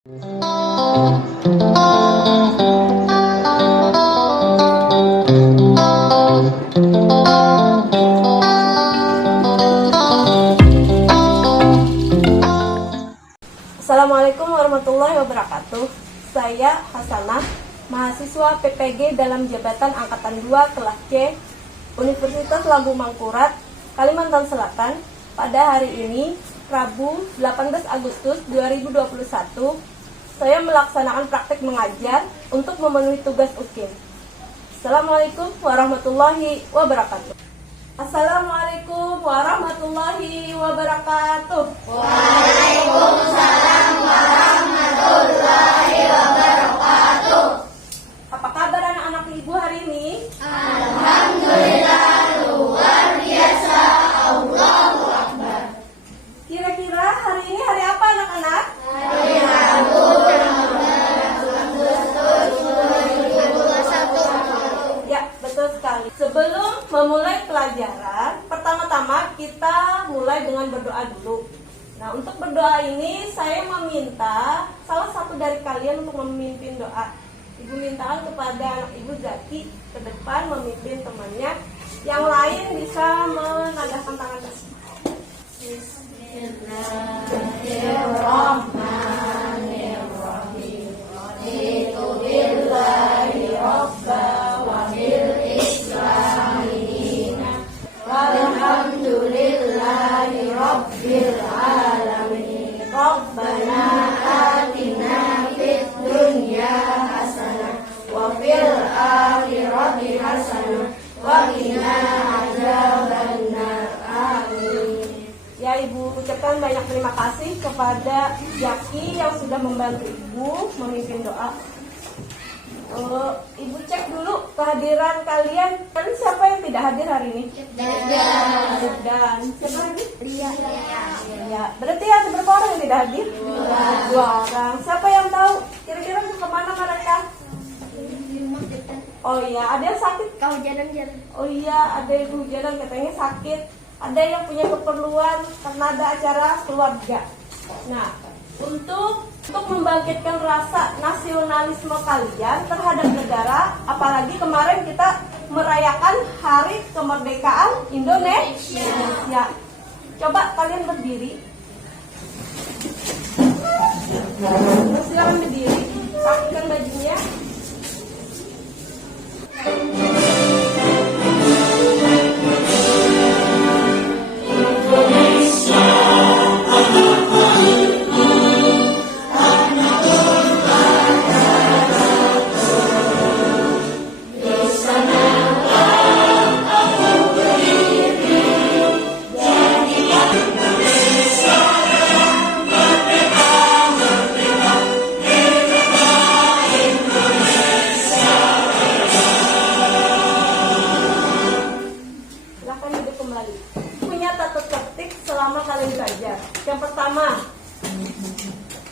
Assalamualaikum warahmatullahi wabarakatuh. Saya Hasanah, mahasiswa PPG dalam jabatan Angkatan 2 kelas C, Universitas Lambung Mangkurat, Kalimantan Selatan. Pada hari ini, Rabu 18 Agustus 2021, saya melaksanakan praktek mengajar untuk memenuhi tugas UKIM. Assalamualaikum warahmatullahi wabarakatuh. Assalamualaikum warahmatullahi wabarakatuh. Waalaikumsalam warahmatullahi wabarakatuh. Apa kabar anak-anak ibu hari ini? Alhamdulillah luar biasa. Allahu Akbar. Kira-kira hari ini hari apa anak-anak? Hari Rabu 16 Agustus 2021. Ya, betul sekali. Sebelum memulai pelajaran, pertama-tama kita mulai dengan berdoa dulu. Nah, untuk berdoa ini saya meminta salah satu dari kalian untuk memimpin doa. Ibu minta kepada anak ibu Zaki ke depan memimpin temannya. Yang lain bisa menadahkan tangan. Bismillahirrahmanirrahim. Raditu billahi rabba wa bil islami dina. Walhamdulillahi rabbil alamin. Rabbana atina fid dunya hasanah wa fil akhirati hasanah wa qina adzabannar. Amin. Ya, Ibu ucapkan banyak terima kasih kepada Zaki yang sudah membantu Ibu memimpin doa. Ibu cek dulu kehadiran kalian. Kalian siapa yang tidak hadir hari ini? Dan siapa lagi? Ya, berarti ada berapa orang yang tidak hadir? Dua orang. Siapa yang tahu kira-kira kemana mereka? Oh iya, ada yang sakit? Kehujanan. Oh iya, ada yang kehujanan katanya sakit. Ada yang punya keperluan karena ada acara keluarga. Nah, untuk membangkitkan rasa nasionalisme kalian terhadap negara, apalagi kemarin kita merayakan Hari Kemerdekaan Indonesia. Ya, coba kalian berdiri. Silakan berdiri. Pakaikan bajunya. Yang pertama,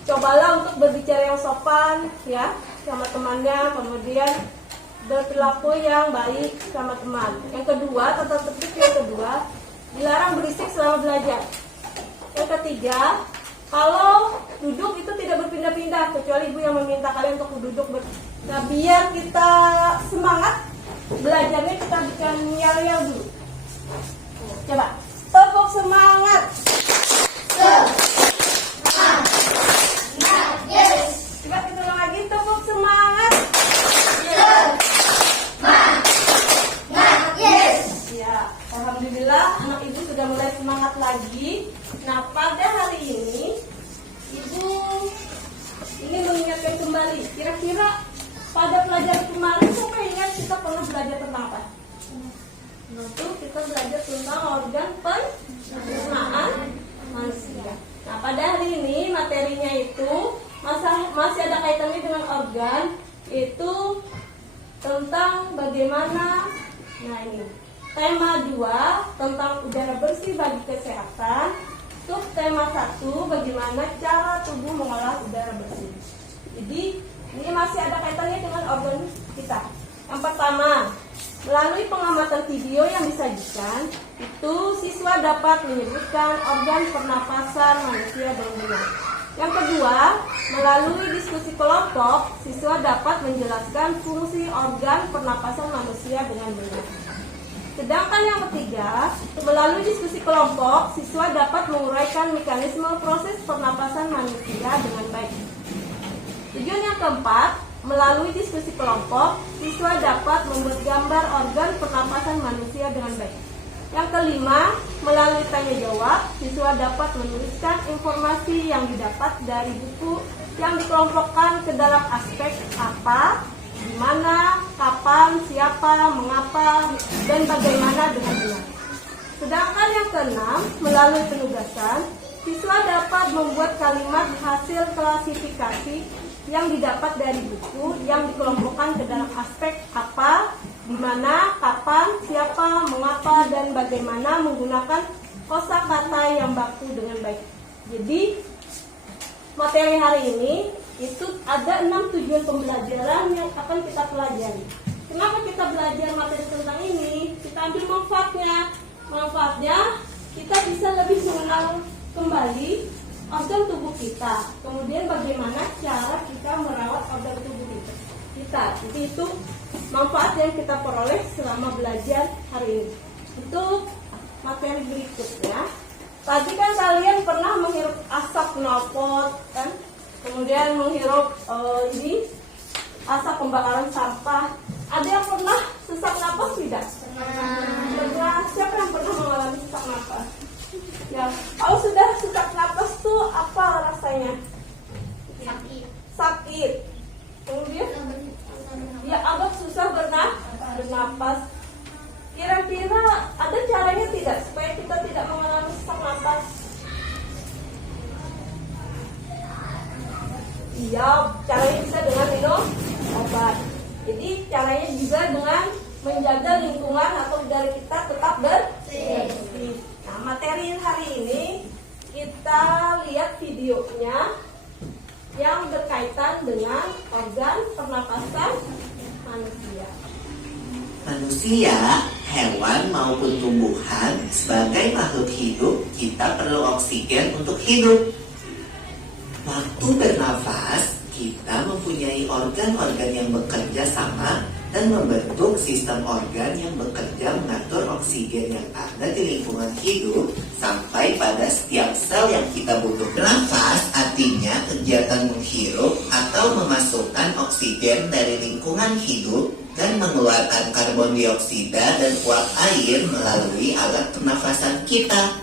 cobalah untuk berbicara yang sopan ya sama temannya, kemudian berperilaku yang baik sama teman. Yang kedua, tata tertib yang kedua, dilarang berisik selama belajar. Yang ketiga, kalau duduk itu tidak berpindah-pindah kecuali ibu yang meminta kalian untuk duduk. Nah, biar kita semangat belajarnya, kita bikin yel-yel dulu. Coba, tepuk semangat. Yes. Coba kita ulang lagi, tepuk semangat. Yes. Ya, alhamdulillah anak ibu sudah mulai semangat lagi. Nah, pada hari ini ibu ingin mengingatkan kembali. Kira-kira pada pelajaran kemarin siapa ingat kita pernah belajar tentang apa? Itu kita belajar tentang organ pencernaan manusia. Nah, pada hari ini materinya itu masih ada kaitannya dengan organ, itu tentang bagaimana. Nah, ini tema 2 tentang udara bersih bagi kesehatan. Untuk tema 1 bagaimana cara tubuh mengolah udara bersih. Jadi ini masih ada kaitannya dengan organ kita. Yang pertama, melalui pengamatan video yang disajikan, itu siswa dapat menyebutkan organ pernapasan manusia dan binatang. Yang kedua, Melalui diskusi kelompok, siswa dapat menjelaskan fungsi organ pernapasan manusia dengan benar. Sedangkan yang ketiga, melalui diskusi kelompok, siswa dapat menguraikan mekanisme proses pernapasan manusia dengan baik. Tujuan yang keempat, melalui diskusi kelompok, siswa dapat membuat gambar organ pernapasan manusia dengan baik. Yang kelima, melalui tanya jawab, siswa dapat menuliskan informasi yang didapat dari buku yang dikelompokkan ke dalam aspek apa, di mana, kapan, siapa, mengapa, dan bagaimana dengan benar. Sedangkan yang keenam, melalui penugasan, siswa dapat membuat kalimat hasil klasifikasi yang didapat dari buku yang dikelompokkan ke dalam aspek apa, di mana, kapan, siapa, mengapa, dan bagaimana menggunakan kosakata yang baku dengan baik. Jadi, materi hari ini itu ada 6 tujuan pembelajaran yang akan kita pelajari. Kenapa kita belajar materi tentang ini? Kita ambil manfaatnya. Manfaatnya kita bisa lebih mengenal kembali organ tubuh kita. Kemudian bagaimana cara kita merawat organ tubuh kita. Jadi itu manfaat yang kita peroleh selama belajar hari ini. Untuk materi berikutnya, tadi kan kalian pernah menghirup asap knalpot, kan? Kemudian menghirup ini asap pembakaran sampah. Ada yang pernah sesak napas tidak? Pernah. Siapa yang pernah mengalami sesak napas? Ya, kalau sudah sesak napas tuh apa rasanya? Sakit. Kemudian ya agak susah bernapas. Kira-kira ada caranya tidak supaya kita tidak mengalami sesak napas? Iya, caranya bisa dengan minum obat. Jadi caranya juga dengan menjaga lingkungan atau udara kita tetap bersih. Nah, materi hari ini kita lihat videonya yang berkaitan dengan organ pernapasan manusia. Manusia, hewan maupun tumbuhan, sebagai makhluk hidup, kita perlu oksigen untuk hidup. Waktu bernafas, kita mempunyai organ-organ yang bekerja sama dan membentuk sistem organ yang bekerja mengatur oksigen yang ada di lingkungan hidup sampai pada setiap sel yang kita butuh. Bernafas artinya kegiatan menghirup atau memasukkan oksigen dari lingkungan hidup dan mengeluarkan karbon dioksida dan uap air melalui alat pernafasan kita.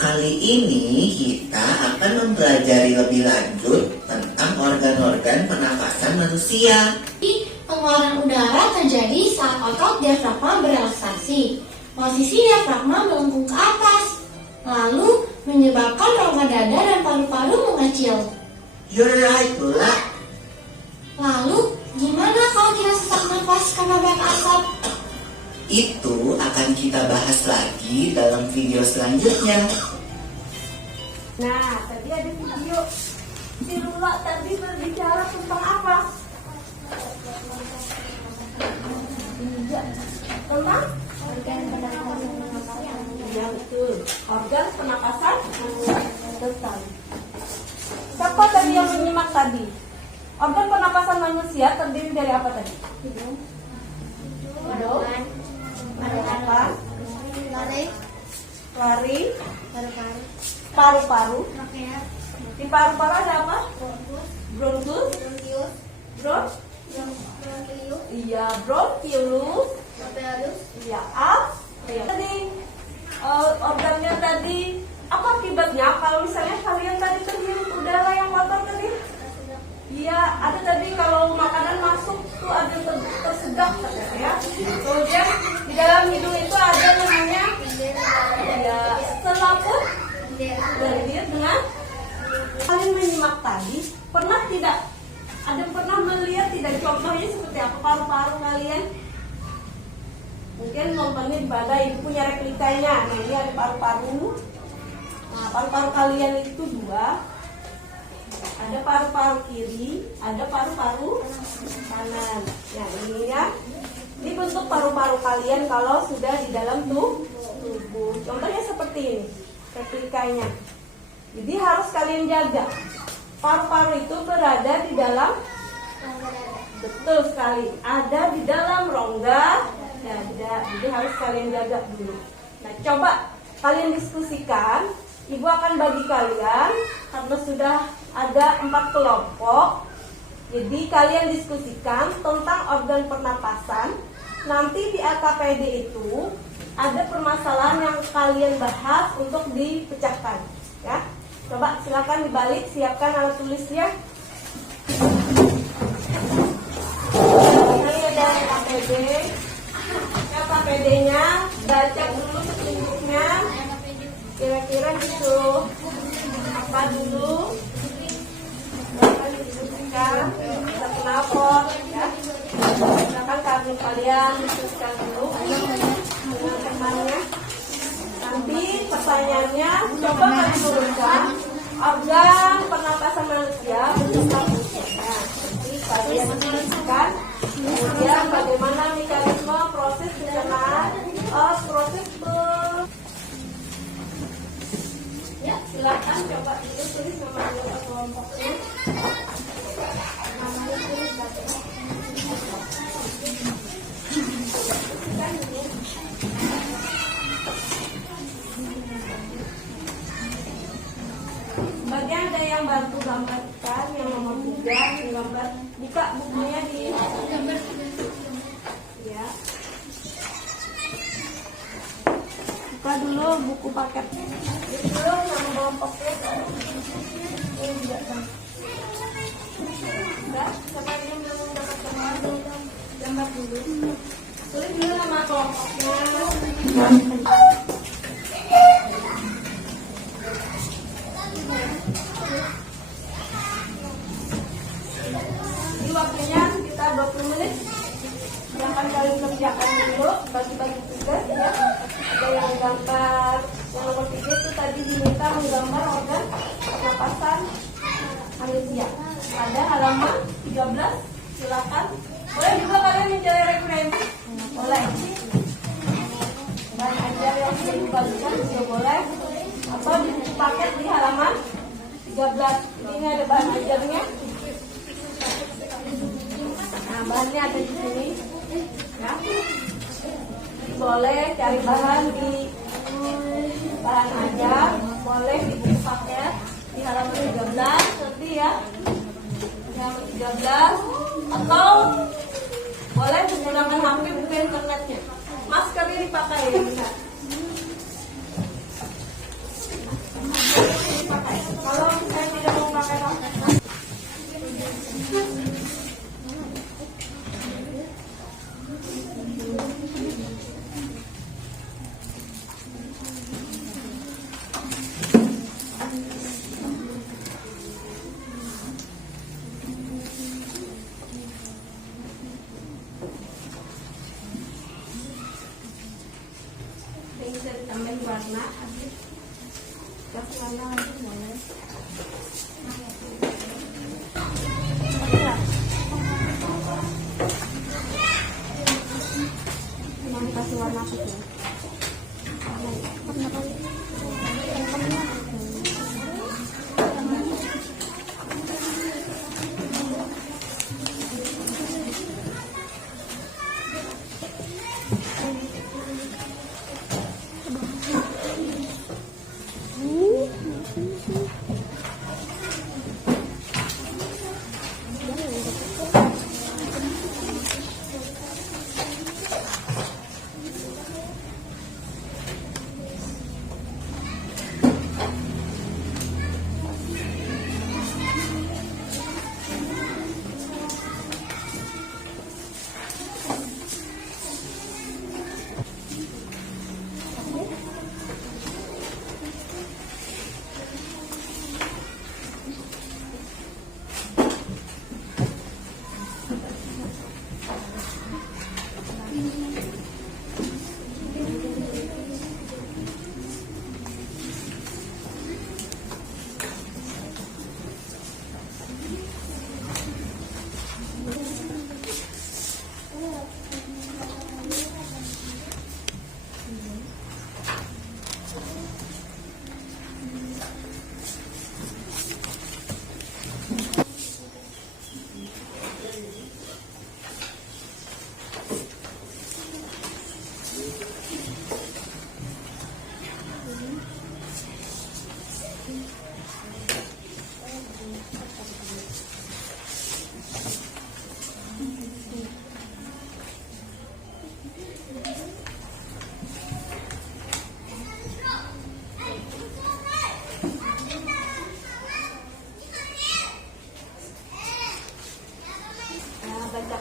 Kali ini kita akan mempelajari lebih lanjut tentang organ-organ pernafasan manusia. Pengeluaran udara terjadi saat otot diafragma berelaksasi. Posisi diafragma melengkung ke atas, lalu menyebabkan rongga dada dan paru-paru mengecil. You're right, Lula. Lalu, gimana kalau kita sesak nafas karena banyak asap? Itu akan kita bahas lagi dalam video selanjutnya. Nah, tadi ada video si Lula tadi berbicara tentang apa? Iya, tentang Organ pernapasan manusia. ya betul, organ pernapasan manusia. Siapa tadi yang menyimak tadi? Organ pernapasan manusia terdiri dari apa tadi? Hidung, pernapasan, lari, paru-paru. Di paru-paru ada apa? Bronkus. Iya, bronkiolus. Iya, tadi organnya tadi apa akibatnya kalau misalnya kalian tadi terhirup udara yang kotor tadi? Iya, ada tadi kalau makanan masuk tuh ada yang tersedap katanya ya. Kemudian di dalam hidung itu ada namanya ya selaput berliur dengan kalian menyimak tadi pernah tidak ada pernah melihat tidak contohnya seperti apa paru-paru kalian? Mungkin nontonnya di pada ibu punya replikanya. Nah ini ada paru-paru. Nah paru-paru kalian itu dua. Ada paru-paru kiri, ada paru-paru kanan. Nah ini ya. Ini bentuk paru-paru kalian kalau sudah di dalam tubuh. Contohnya seperti ini replikanya. Jadi harus kalian jaga. Paru-paru itu berada di dalam, betul sekali, ada di dalam rongga dada. Jadi harus kalian jaga dulu. Nah, coba kalian diskusikan. Ibu akan bagi kalian, karena sudah ada 4 kelompok. Jadi kalian diskusikan tentang organ pernapasan. Nanti di LKPD itu ada permasalahan yang kalian bahas untuk dipecahkan, ya. Coba silakan dibalik, siapkan alat tulisnya. Ini ada LKPD. LKPD-nya baca dulu petunjuknya. Kira-kira disuruh apa dulu? Silakan didiskusikan. Kita kenalpot, ya. Silakan kalian diskusikan dulu dengan temannya. Nanti pertanyaannya coba kalian turunkan organ pernapasan manusia bentuk rambutnya. Nah, nanti kalian diskusikan. Kemudian bagaimana mekanisme proses pencernaan proses ya, silakan coba dulu tulis nama kelompoknya. Namanya tulis baca. Bagian ada yang bantu gambarkan yang nomor 3, gambar buka bukunya di ya. Buka dulu buku paketnya. Dulu nama kelompoknya. Enggak, siapa yang belum dapat gambar dulu. Tulis dulu nama kelompoknya. Ini waktunya kita 20 menit. Silahkan kalian kerjakan dulu, bagi-bagi tugas, ya. Ada yang gambar, yang nomor 3 itu tadi diminta menggambar organ pernapasan manusia. Pada halaman 13, silakan. Boleh juga kalian mencari referensi? Boleh. Dan ajar yang sudah dibagikan juga boleh. Atau di paket di halaman 13. Ini ada bahan ajarnya. Nah, bahannya ada di sini. Ya. Boleh cari bahan di bahan ajar, boleh di buku paket di halaman 13 nanti, ya. Di halaman 13 atau boleh menggunakan HP buku internetnya. Maskernya dipakai, ya, bisa. Dipakai. Kalau saya tidak mau pakai masker.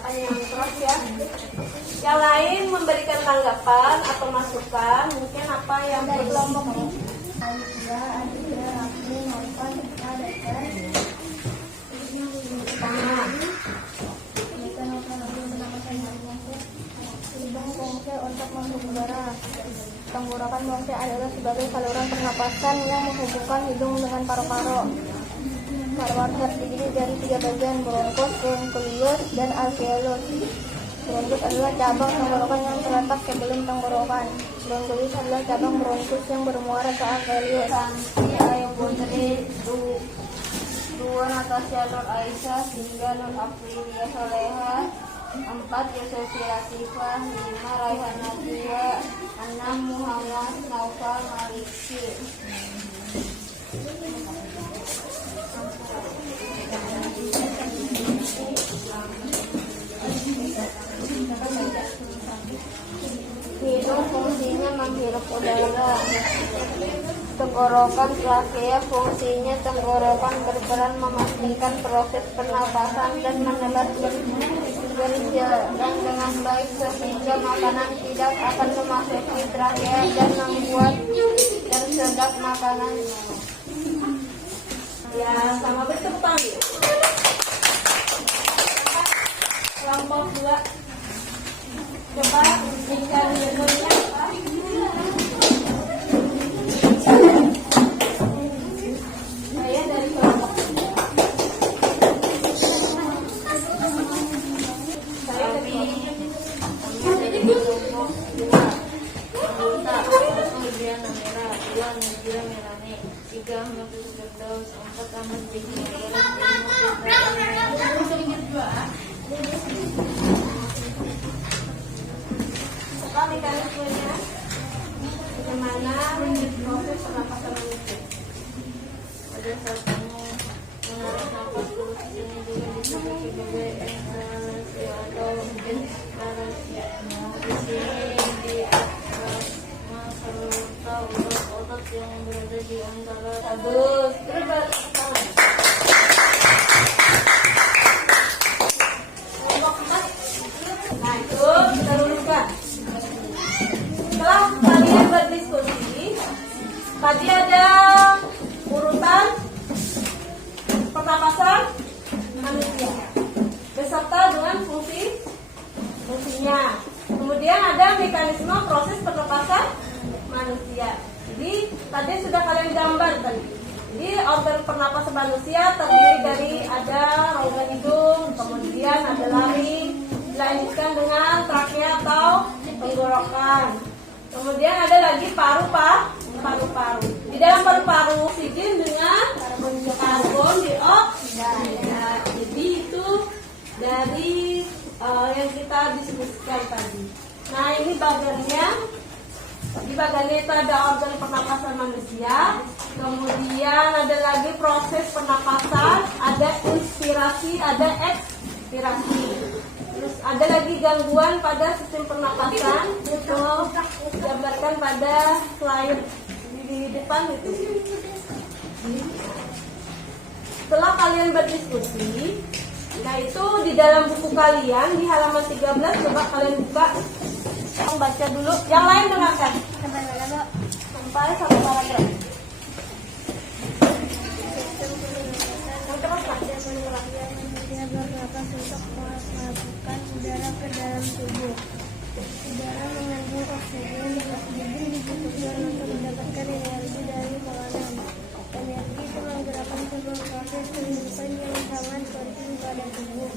tanggapan yang keras ya. Yang lain memberikan tanggapan atau masukan, mungkin apa yang berkelompok ini? Untuk masuk udara. Tenggorokan bronke adalah sebagai saluran pernapasan yang menghubungkan hidung dengan paru-paru. Paru-paru terdiri dari 3 bagian, bronkus, broncholius, dan alveolus. Bronkus adalah cabang tenggorokan yang terletak sebelum tenggorokan. Broncholius adalah cabang bronkus yang bermuara ke alveolus. Yang Putri, dua Natasha Nur Aisyah, 3 Nur Aprilia Soleha, 4 Yosefia Latifah, 5 Raihan Nadia, 6 Muhammad Naufal Maliki. Hidung fungsinya menghirup udara. Tenggorokan trakea fungsinya tenggorokan berperan memastikan proses pernapasan dan menelan berjalan dengan baik sehingga makanan tidak akan memasuki trakea dan membuat tersedak makanan. Ya, sama bertepuk tangan. Kelompok 2. Coba dicari judulnya apa? Saya dari kelompok 3. Saya dari kelompok 2. Anggota 1 Adriana Merah, 2 Najira Melani, 3 Ahmad Firdaus, 4 Ahmad Jeki, 5 mekanismenya bagaimana proses pernapasan manusia. Pada saat kamu menarik nafas, tubuh ini juga disebut sebagai ekhalasi atau inspirasi. Di sini di atas serta otot-otot yang berada di antara bagus. Terus tangan. Nah itu kita luruskan. Setelah kalian berdiskusi, tadi ada urutan pernapasan manusia beserta dengan fungsinya. Kemudian ada mekanisme proses pernapasan manusia. Jadi tadi sudah kalian gambar tadi. Jadi organ pernapasan manusia terdiri dari ada rongga hidung, kemudian ada laring, dilanjutkan dengan trakea atau tenggorokan. Kemudian ada lagi paru-paru. Di dalam paru-paru oksigen dengan karbon dioksida. Jadi itu dari yang kita diskusikan tadi. Nah ini bagiannya. Di bagiannya itu ada organ pernapasan manusia. Kemudian ada lagi proses pernapasan, ada inspirasi, ada ekspirasi. Terus ada lagi gangguan pada sistem pernapasan, itu digambarkan pada slide di depan itu. Setelah kalian berdiskusi, nah itu di dalam buku kalian di halaman 13 coba kalian buka, baca dulu. Yang lain dengarkan sampai satu paragraf. Bernapas untuk memasukkan udara ke dalam tubuh. Udara mengandung oksigen dan oksigen dibutuhkan untuk mendapatkan energi dari makanan. Energi itu menggerakkan sebuah proses kehidupan yang sangat penting pada tubuh.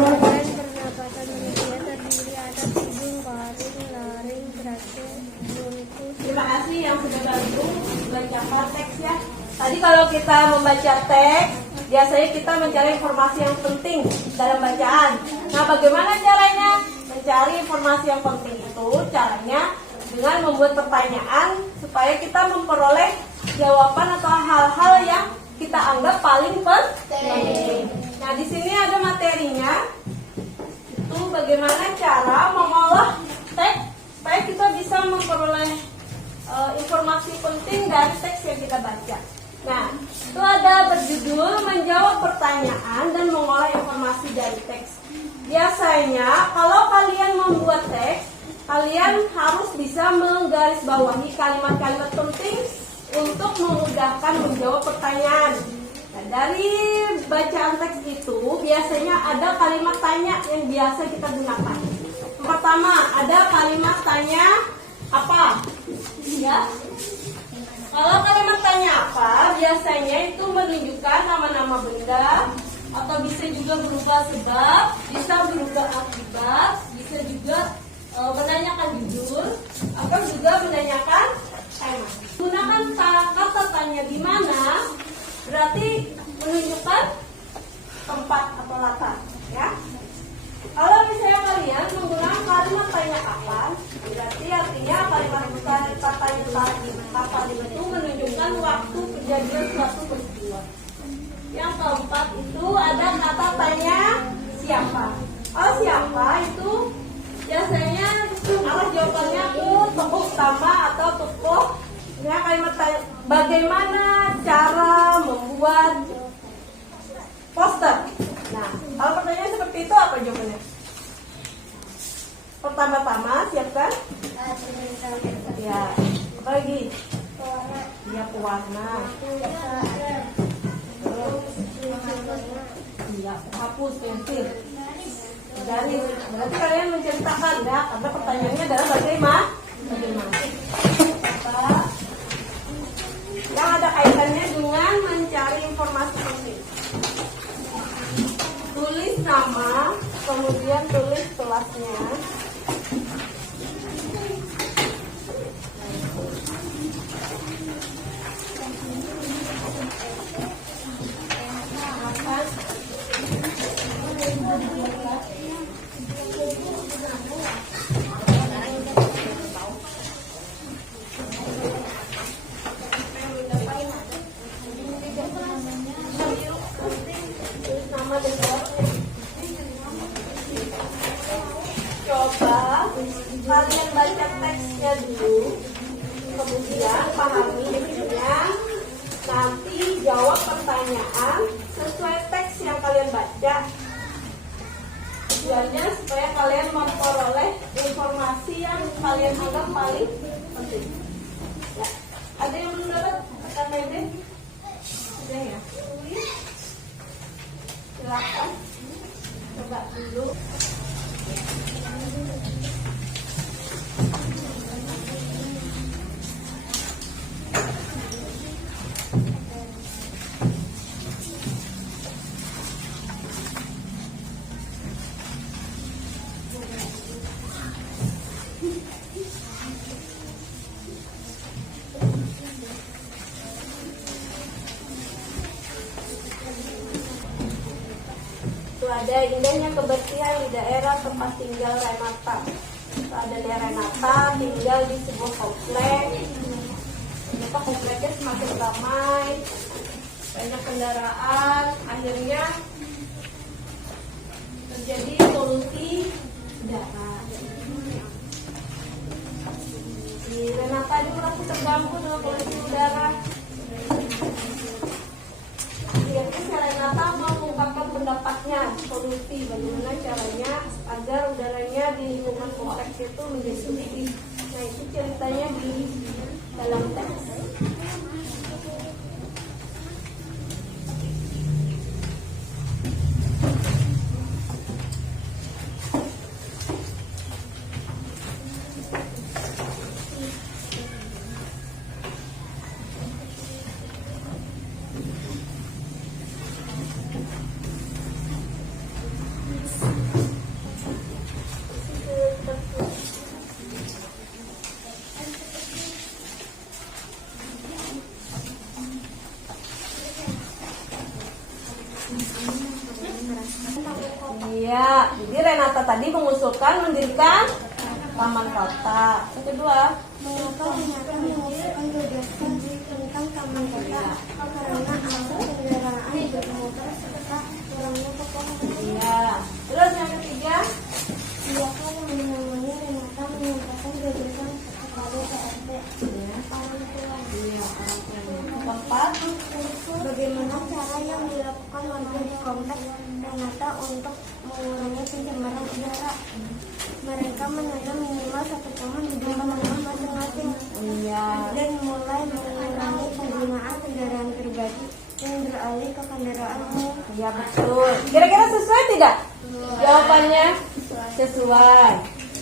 Organ pernapasan manusia terdiri atas hidung, paru, laring, trakea, bronkus. Terima kasih yang sudah bantu membaca teks ya. Tadi kalau kita membaca teks, biasanya kita mencari informasi yang penting dalam bacaan. Nah, bagaimana caranya mencari informasi yang penting itu? Caranya dengan membuat pertanyaan supaya kita memperoleh jawaban atau hal-hal yang kita anggap paling penting. Nah, di sini ada materinya. Itu bagaimana cara mengolah teks supaya kita bisa memperoleh informasi penting dari teks yang kita baca. Nah, itu ada berjudul menjawab pertanyaan dan mengolah informasi dari teks. Di biasanya kalau kalian membuat teks, kalian harus bisa menggarisbawahi kalimat-kalimat penting untuk memudahkan menjawab pertanyaan. Nah, dari bacaan teks itu biasanya ada kalimat tanya yang biasa kita gunakan. Yang pertama, ada kalimat tanya apa? Ya. Kalau kalimat tanya apa, biasanya itu menunjukkan nama-nama benda, atau bisa juga berupa sebab, bisa berupa akibat, bisa juga menanyakan judul, atau juga menanyakan tema. Gunakan kata tanya di mana, berarti menunjukkan tempat atau latar, ya. Kalau misalnya kalian menggunakan kalimat tanya kapan, berarti artinya kalimat tanya kapan itu menunjukkan waktu kejadian suatu peristiwa. Yang keempat itu ada kata tanya siapa. Oh, siapa itu biasanya arah jawabannya ke tokoh utama atau tokoh. Ya, kalimat tanya bagaimana cara membuat poster. Nah, kalau pertanyaan seperti itu apa jawabannya? Pertama-tama siapkan. Ya, apa lagi? Ya, pewarna. Iya, hapus pensil. Garis. Berarti kalian menceritakan ya, karena pertanyaannya adalah bagaimana? Yang ada kaitannya dengan mencari informasi penting. Tulis nama, kemudian tulis kelasnya. Coba kalian baca teksnya dulu, kemudian pahami isinya, nanti jawab pertanyaan sesuai teks yang kalian baca. Tujuannya supaya kalian memperoleh informasi yang kalian anggap paling penting. Ya. Ada yang belum dapat pertanyaan ini? Sudah ya? Silakan. Coba dulu. Ada indahnya kebersihan di daerah tempat tinggal Renata. Ada Renata tinggal di sebuah komplek. Ternyata kompleknya semakin ramai, banyak kendaraan. Akhirnya terjadi polusi udara. Di Renata ini merasa terganggu dengan polusi udara. Akhirnya Renata mengungkapkan pendapatnya solusi bagaimana caranya agar udaranya di lingkungan kompleks itu menjadi lebih. Nah, itu ceritanya di dalam teks. Iya, jadi Renata tadi mengusulkan mendirikan taman kota. Yang kedua, Mengapa Renata mengusulkan gagasan tentang taman kota? Karena akses kendaraan bermotor serta kurangnya pepohonan. iya. Terus yang ketiga, Siapa yang menemani Renata menyampaikan gagasan kepada PRT? Orang tua. iya, orang tuanya. Keempat, Bagaimana cara yang dilakukan Renata menjadi kompleks dan nyata untuk mengurangi pencemaran udara. Mereka menanam minimal 1 pohon di depan rumah masing-masing dan mulai mengurangi penggunaan kendaraan pribadi dan beralih ke kendaraan umum. Ya betul. Kira-kira sesuai tidak? Jawabannya sesuai.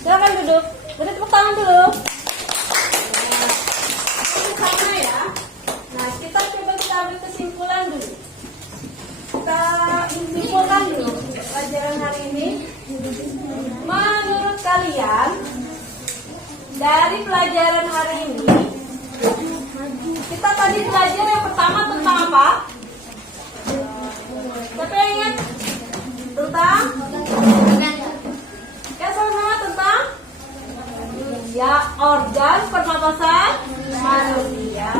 Silakan duduk. Beri tepuk tangan dulu. Sama ya. Nah, kita coba ambil kesimpulan dulu. Kita simpulkan dulu pelajaran hari ini. Menurut kalian, dari pelajaran hari ini, kita tadi belajar yang pertama tentang apa? Siapa yang ingat? Tentang? Ya, sama-sama tentang? Ya, organ pernapasan manusia.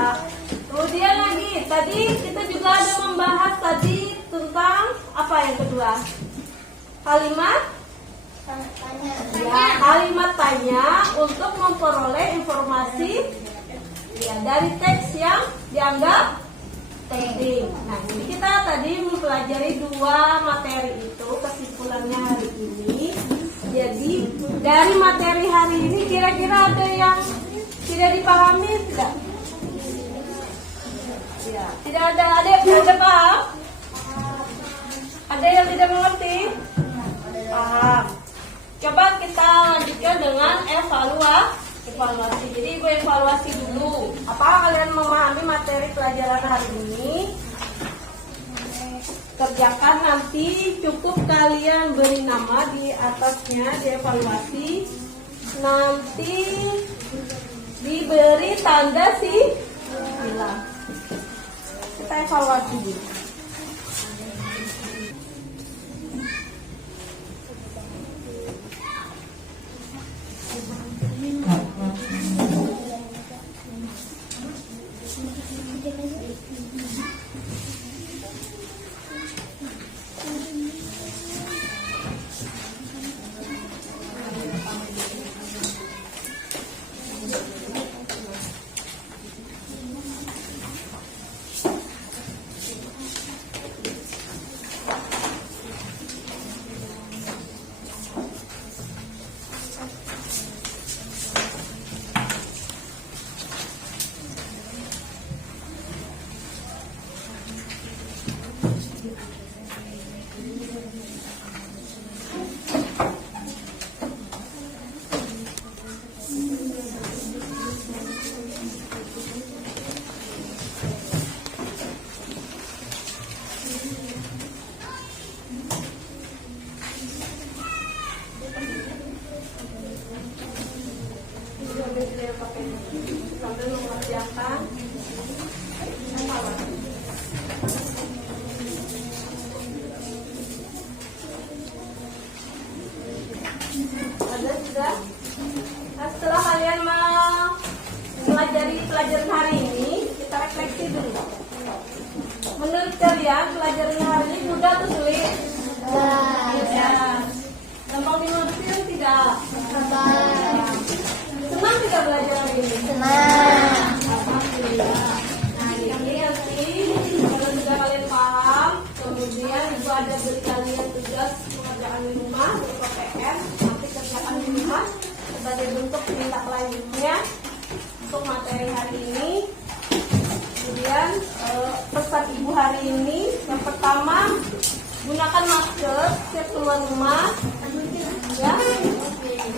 Kemudian lagi, tadi kita juga ada membahas tadi tentang apa yang kedua? Kalimat? Ya, kalimat tanya untuk memperoleh informasi ya, dari teks yang dianggap penting. Nah, jadi kita tadi mempelajari 2 materi itu, kesimpulannya hari ini. Jadi, dari materi hari ini kira-kira ada yang tidak dipahami tidak? Ya, tidak ada. Ada paham? Ada yang tidak mengerti? Paham. Coba kita lanjutkan dengan evaluasi. Jadi ibu evaluasi dulu. Apakah kalian memahami materi pelajaran hari ini? Kerjakan, nanti cukup kalian beri nama di atasnya, dievaluasi. Nanti diberi tanda hilang. Kita evaluasi dulu. Sambil mengerjakan evaluasi. Ada sudah? Nah, setelah kalian mempelajari pelajaran hari ini, kita refleksi dulu. Menurut kalian pelajaran hari ini mudah atau sulit? Ya. Gampang dimengerti atau tidak? Senang tidak belajar hari ini? Senang. Alhamdulillah. Nah, jadi nanti kalau sudah kalian paham, kemudian ibu ada beri kalian tugas pengerjaan di rumah berupa PR. Nanti kerjakan di rumah sebagai bentuk tindak lanjutnya untuk materi hari ini. Kemudian pesan ibu hari ini yang pertama, gunakan masker setiap keluar rumah. Ya,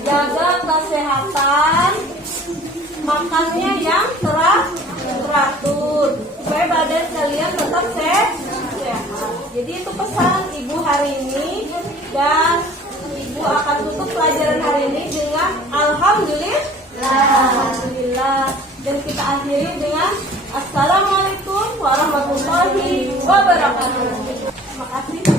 jaga kesehatan, makannya yang teratur supaya badan kalian tetap sehat. Jadi itu pesan ibu hari ini, dan ibu akan tutup pelajaran hari ini dengan alhamdulillah, dan kita akhiri dengan assalamualaikum warahmatullahi wabarakatuh. Terima kasih.